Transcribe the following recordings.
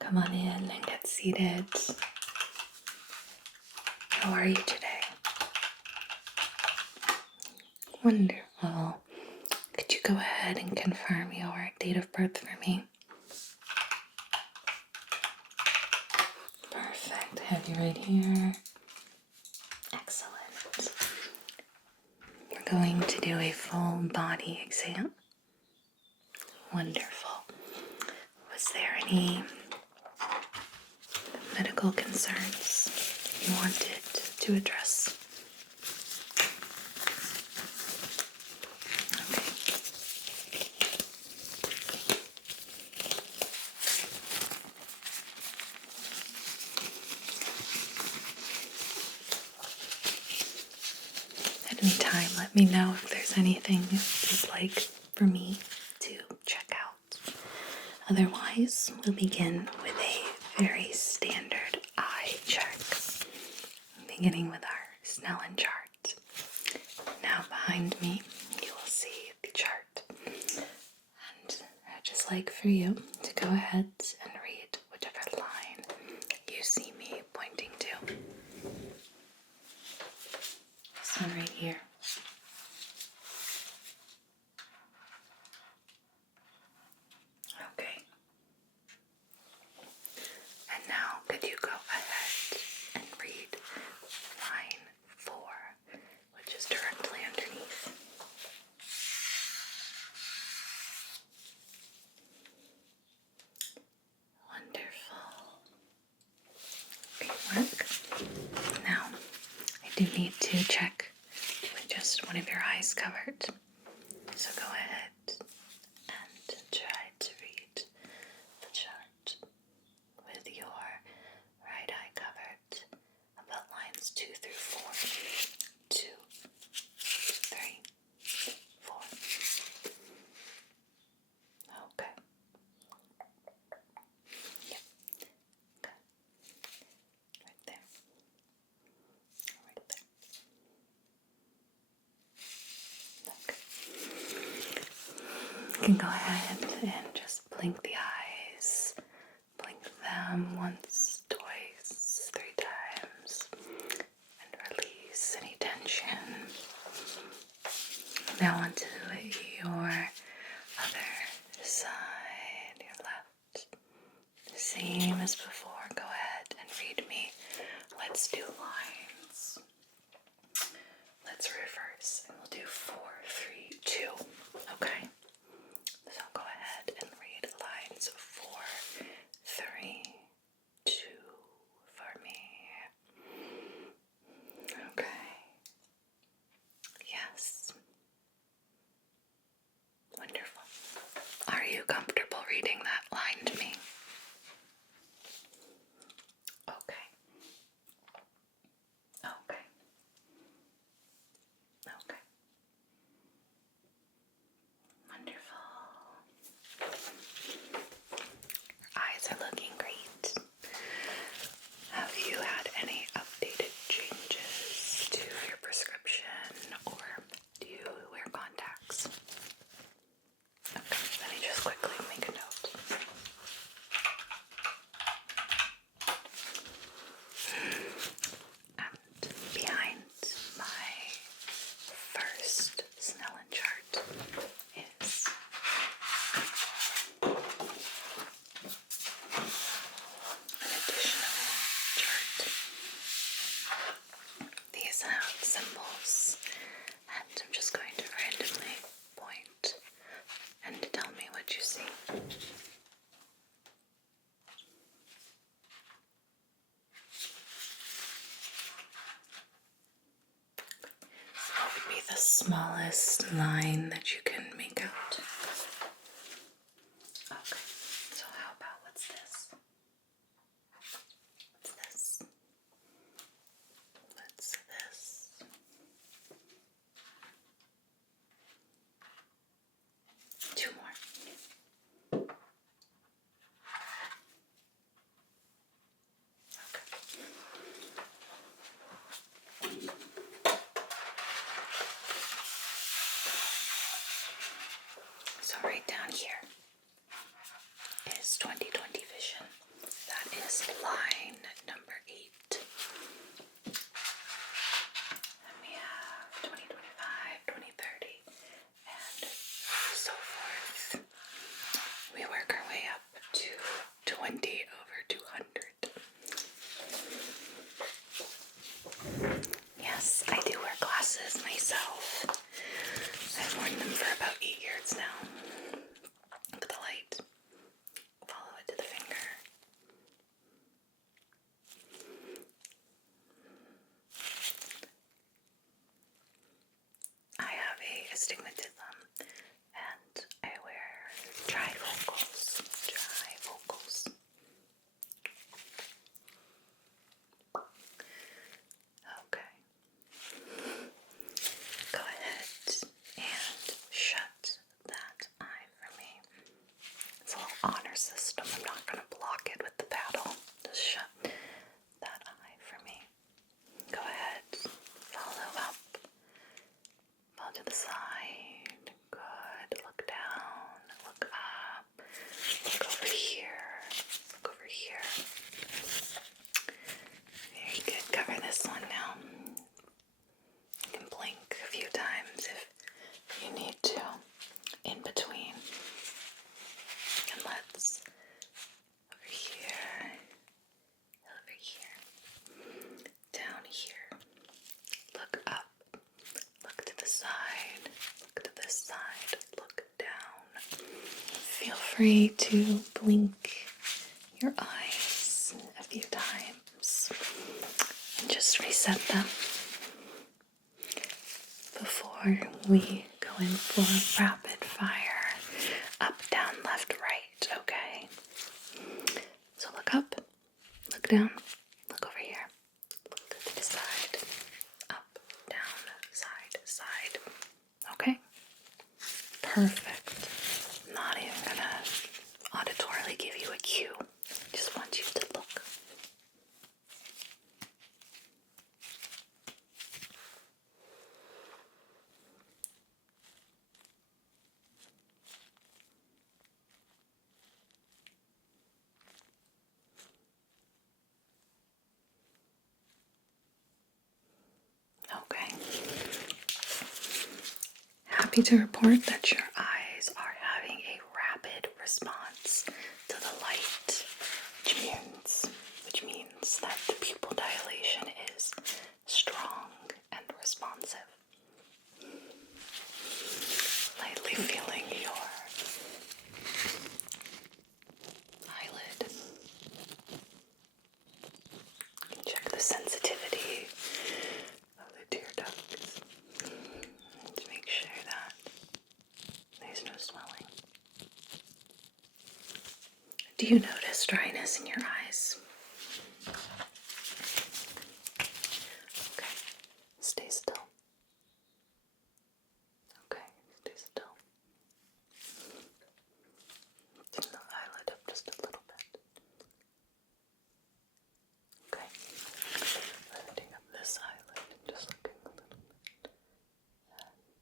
Come on in and get seated. How are you today? Wonderful. Could you go ahead and confirm your date of birth for me? Perfect. Have you right here. Excellent. We're going to do a full body exam. Wonderful. Was there any medical concerns you wanted to address? Okay. At any time, let me know if there's anything you'd like for me to check out. Otherwise, we'll begin with a very standard eye check, beginning with our Snellen chart. Now behind me, you will see the chart. And I'd just like for you to go ahead and read whichever line you see me pointing to. This one right here. Okay. And now, could you go ahead and read line 4, which is directly underneath? Wonderful. Great work. Now, I do need to check with just one of your eyes covered. So go ahead and try to read the chart with your right eye covered about lines 2 through 4. 2, 3, 4. Okay. Yep. Okay. Right there. Right there. Okay. You can go ahead and just blink the eyes. Blink them once, twice, 3 times. And release any tension. Now onto your other side, your left. Same as before. Go ahead and read me. Let's do lines. Let's reverse and we'll do 4, 3, 2. Okay. So go ahead and read lines 4, 3, 2 for me. Okay. Yes. Wonderful. Are you comfortable reading that line to me? Okay. Okay. Okay. Wonderful. Your eyes are looking great. Have you had any updated changes to your prescription, or do you wear contacts? Okay, let me just quickly make a note. And behind my first Snellen chart is an additional chart. These have symbols, and I'm just going to randomly point and tell me what you see. What would be the smallest line that you can make out? Okay, so how about what's this? What's this? What's this? Two more. Okay. So right down here is 20/20 vision. is line number 8. And we have 2025, 2030, and so forth. We work our way up to 20 over 200. Yes, I do wear glasses myself. I've worn them for about 8 years now. Look at the light. Follow it to the finger. I have astigmatism and I wear trifocals. Okay. Go ahead and shut that eye for me. It's a little honor system. I'm not going to block it with the paddle. Just shut that eye for me. Go ahead. Follow up. Follow to the side. Good. Look down. Look up. Look over here. Look over here. Very good. Cover this one now. You can blink a few times if you need to in between. And let's over here, down here. Look up, look to the side, look to this side, look down. Feel free to blink your eyes a few times and just reset them before we go in for rapid fire, up, down, left, right, okay? So look up, look down, look over here, look to the side, up, down, side, okay? Perfect. I'm not even gonna auditorily give you a cue, just want you to look. Okay. Happy to report that your eyes are having a rapid response to the light, which means that the pupil dilation is strong and responsive. Lightly feeling your eyelid. Check the sensitivity of the tear ducts to make sure that there's no swelling. Do you notice dryness in your eyes? Okay, stay still. Okay, stay still. Turn the eyelid up just a little bit. Okay, lifting up this eyelid and just looking a little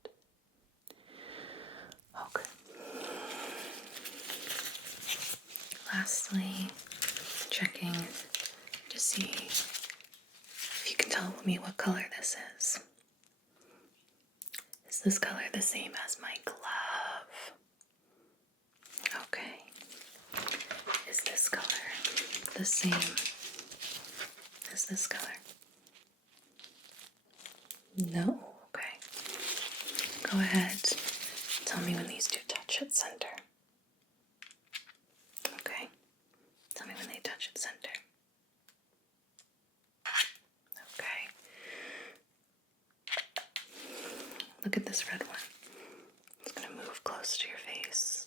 bit. Okay. Lastly, checking to see if you can tell me what color this is. Is this color the same as my glove? Okay. Is this color the same as this color? No? Okay. Go ahead. Tell me when these two touch at center. Okay. Tell me when they touch at center. Okay. Look at this red one. It's going to move close to your face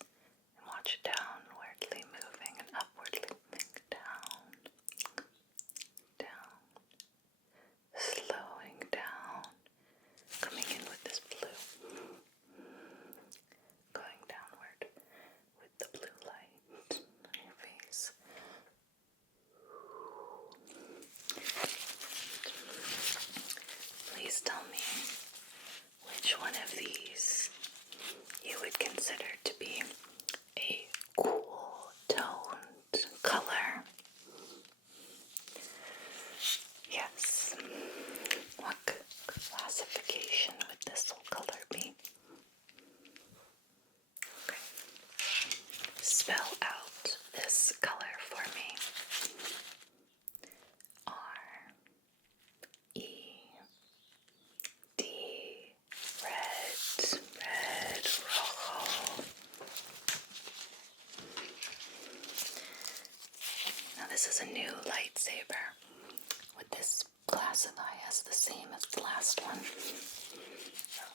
and watch it downwardly moving and upwardly moving down, slowing down, coming in with this blue, going downward with the blue light on your face. Please tell me which one of these you would consider to this is a new lightsaber. Would this classify as the same as the last one?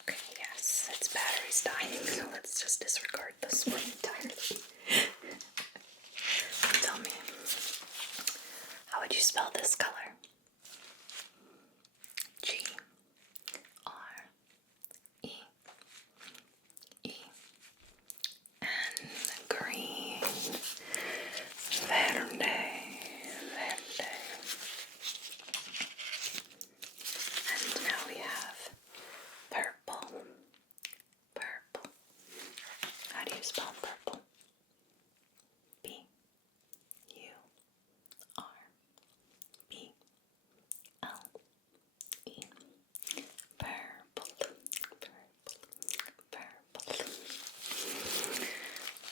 Okay, yes, its battery's dying, so let's just disregard this one entirely. Tell me, how would you spell this color? G-R-E-E. And green. Verde. And now we have purple. Purple. How do you spell purple? P-U-R-B-L-E. Purple. Purple.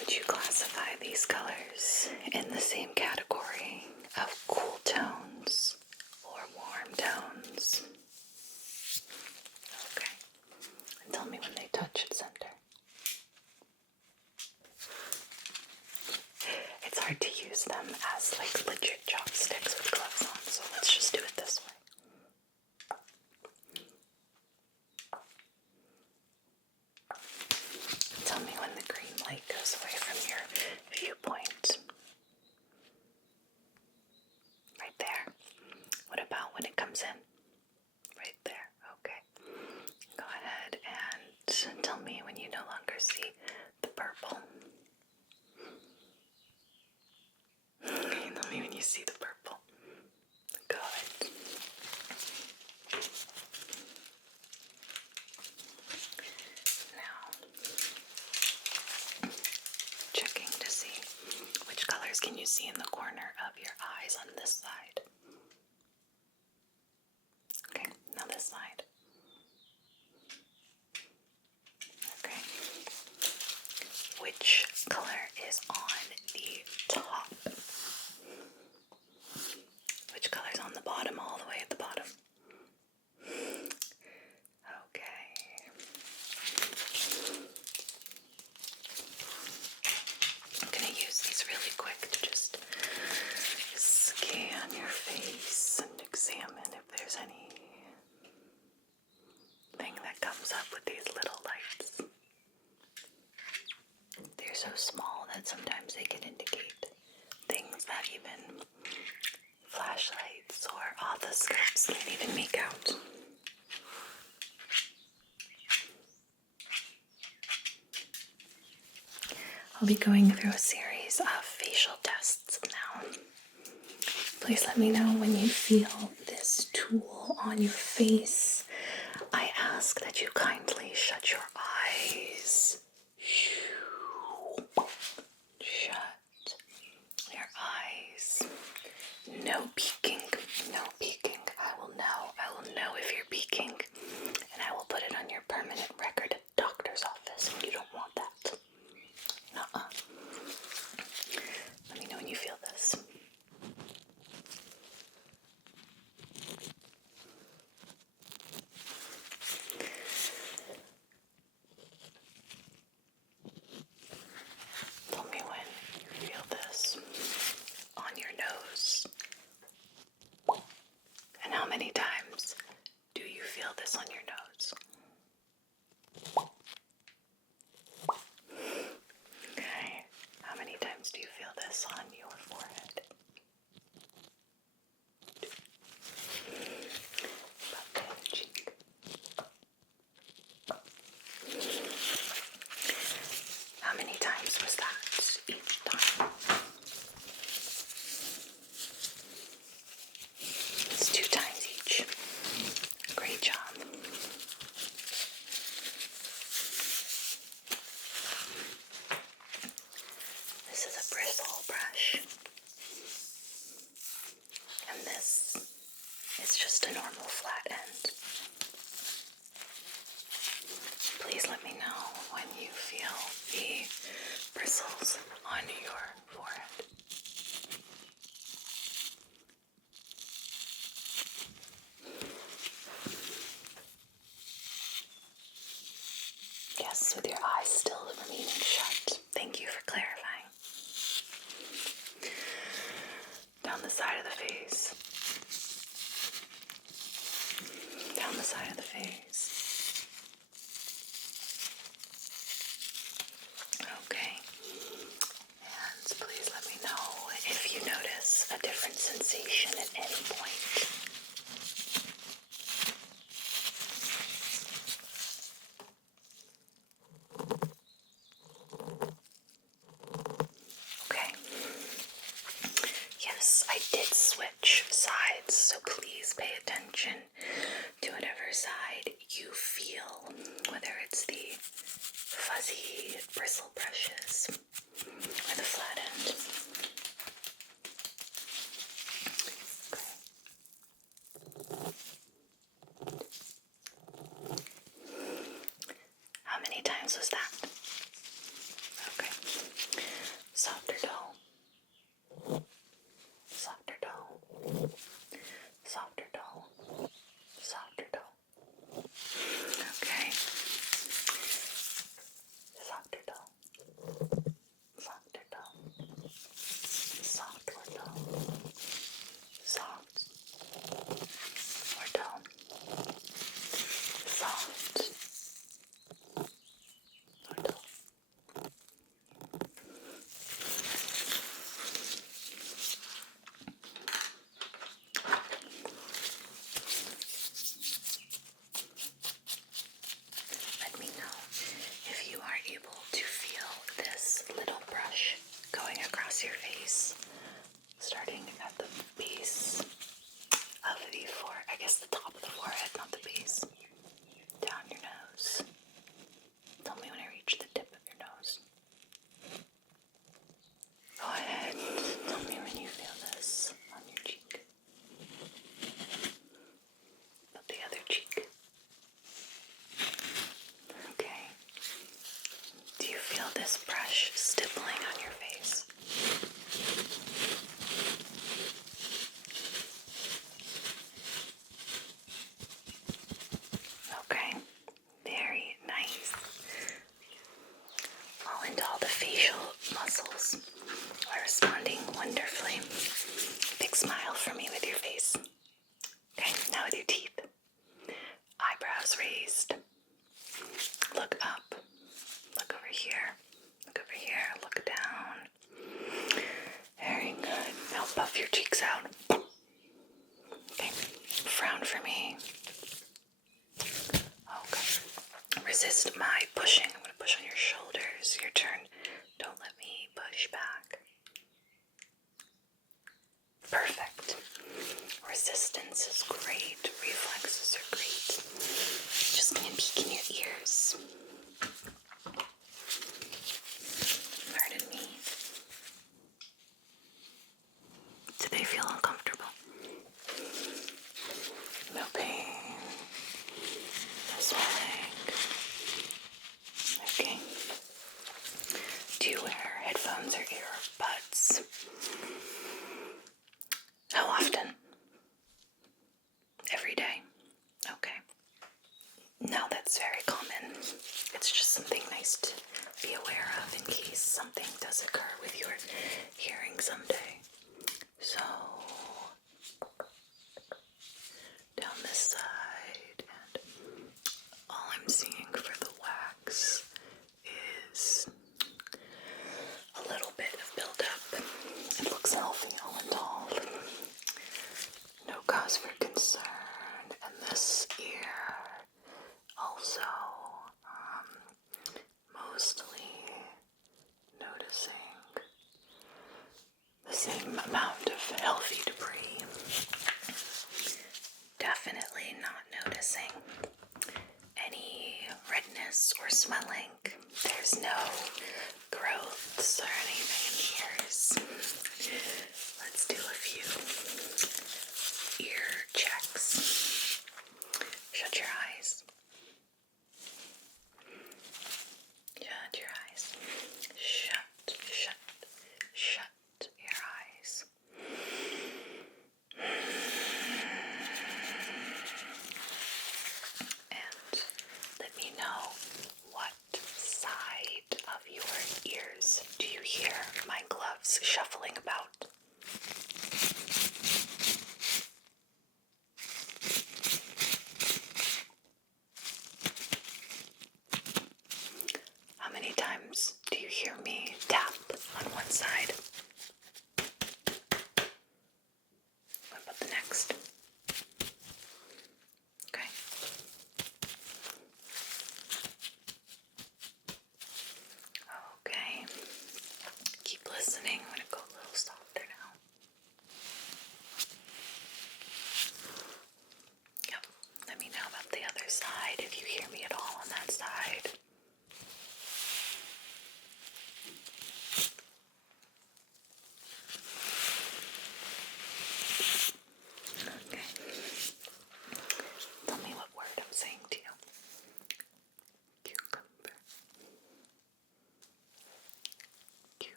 Would you classify these colors in the same category of cool tones or warm tones? Okay. And tell me when they touch at center. It's hard to use them as like legit chopsticks with gloves on, so let's just do it this way. Tell me when the green light goes away from your viewpoint. Right there. What about when it comes in? Right there. Okay. Go ahead and tell me when you no longer see the purple. Tell me when you see the purple. Good. Now, checking to see which colors can you see in the corner of your eyes on this side. Okay, now this side. Okay. Which color is on the top? Which color's on the bottom, all the way at the bottom? Okay. I'm going to use these really quick to just scan your face and examine if there's anything that comes up with these little lights. They're so small that sometimes they can indicate things that even flashlights or otoscopes can't even make out. I'll be going through a series of facial tests now. Please let me know when you feel this tool on your face. I ask that you kindly shut your eyes. Shut your eyes. No peeking. No peeking. I will know if you're peeking, and I will put it on your permanent record at the doctor's office, and you don't want that. Nuh-uh. Let me know when you feel this. Tell me when you feel this on your nose. And how many times do you feel this on your nose? Okay. How many times do you feel this on your forehead? About the other cheek. How many times was that each time? It's 2 times each. Great job. This is a bristle brush. And this is just a normal flat end. Please let me know when you feel the bristles on your forehead. Yes, with your eyes still remaining shut. Thank you for clarifying. Down the side of the face. Down the side of the face. Okay. And please let me know if you notice a different sensation at any point. Okay. Yes, I did switch sides, so please pay attention to whatever side you feel, whether it's the fuzzy bristle brushes or the flat end. How many times was that? Okay. Softer dull. Softer dull. Softer dull. Softer dull. Okay. Softer dull. Softer dull. Soft or dull. Soft or dull. Soft or dull. Let me know if you are able to feel this little brush going across your face, starting at the base of the forehead, I guess the top of the forehead, not the base, down your nose. Tell me when I reach the tip of your nose. Go ahead, tell me when you feel this on your cheek. But the other cheek. Okay. Do you feel this brush stippling on your face? Okay. Very nice. All the facial muscles are responding wonderfully. Big smile for me with your face. Okay, now with your teeth. Eyebrows raised. Look up. Look over here. Look over here. Look down. Very good. Now puff your cheeks out. Okay. Frown for me. Okay. Resist my pushing. I'm going to push on your shoulders. Your turn. Don't let me push back. Perfect. Resistance is great. Reflexes are great. Just going to peek in your ears. Pardon me. Do they feel uncomfortable? No pain. No swelling. Okay. Do you wear headphones or earbuds? How often? Every day? Okay. No, that's very common. It's just something nice to be aware of in case something does occur with your hearing someday. So, down this side, and all I'm seeing for the wax is a little bit of buildup. It looks healthy all in all. No cause for concern. And this ear also, mostly noticing the same amount of healthy debris. Definitely not noticing any redness or swelling. There's no growths or anything in the ears. Let's do a few ear checks. Shut your eyes. Shut your eyes. Shut your eyes. And let me know what side of your ears do you hear my gloves shuffling about?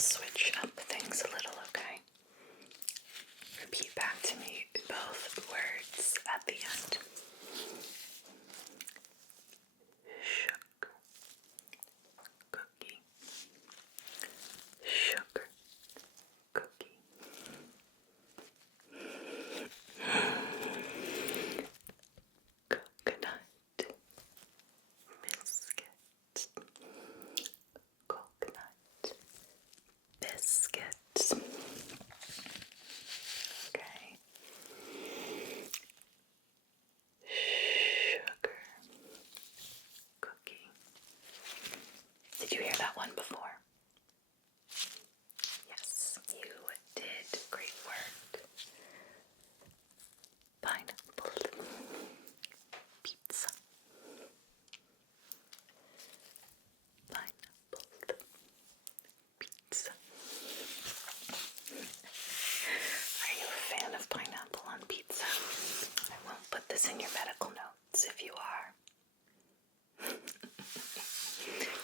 switch up things a little, okay? Repeat back to me both words at the end. Sugar cookie. Sugar cookie. Coconut biscuit. Coconut biscuit. Okay. Sugar cookie. Did you hear that one before? Yes, you did. Great work. Pineapple pizza. Pineapple pizza. Are you a fan of pineapple on pizza? I won't put this in your medical notes if you are.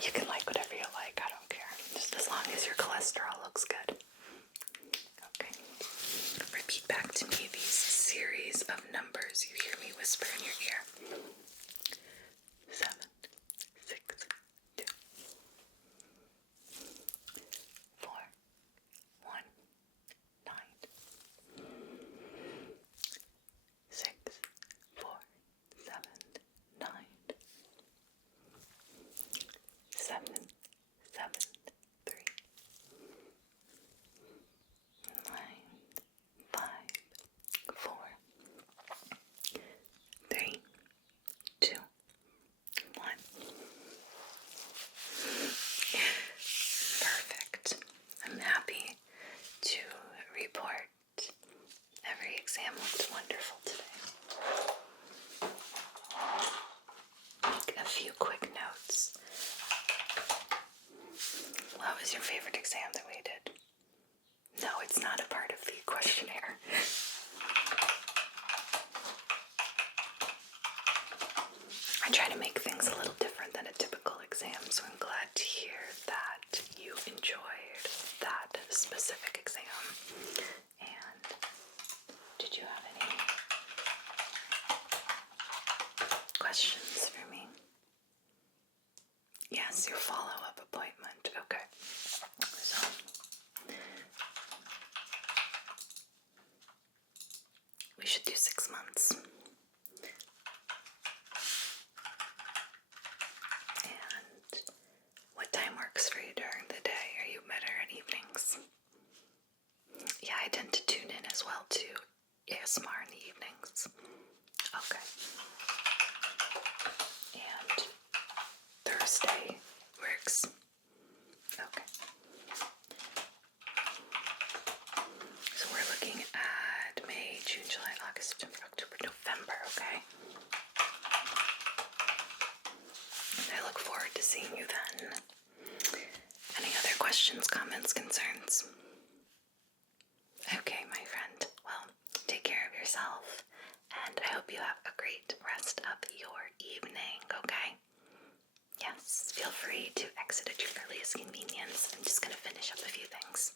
You can like whatever you like, I don't care. Just as long as your cholesterol looks good. Okay. Repeat back to me these series of numbers you hear me whisper in your ear. 7, 6, 2, 4, 1, 9. 6, 4, 7, 9. 7, 7, 3. 9, 5, 4, 3, 2, 1. Perfect. I'm happy to report every exam looked wonderful today. Make a few quick notes. What was your favorite exam that we did? No, it's not a part of the questionnaire. I try to make things a little different than a typical exam, so I'm glad to hear that you enjoyed that specific exam. And did you have any questions for me? Yes, your follow-up appointment. Okay. So, we should do 6 months. And what time works for you during the day? Are you better at evenings? Yeah, I tend to tune in as well to ASMR in the evenings. Okay. And Thursday works. Okay. So we're looking at May, June, July, August, September, October, November, okay? And I look forward to seeing you then. Any other questions, comments, concerns? Okay, my friend. Well, take care of yourself, and I hope you have a great rest of your evening, okay? Yes, feel free to exit at your earliest convenience. I'm just going to finish up a few things.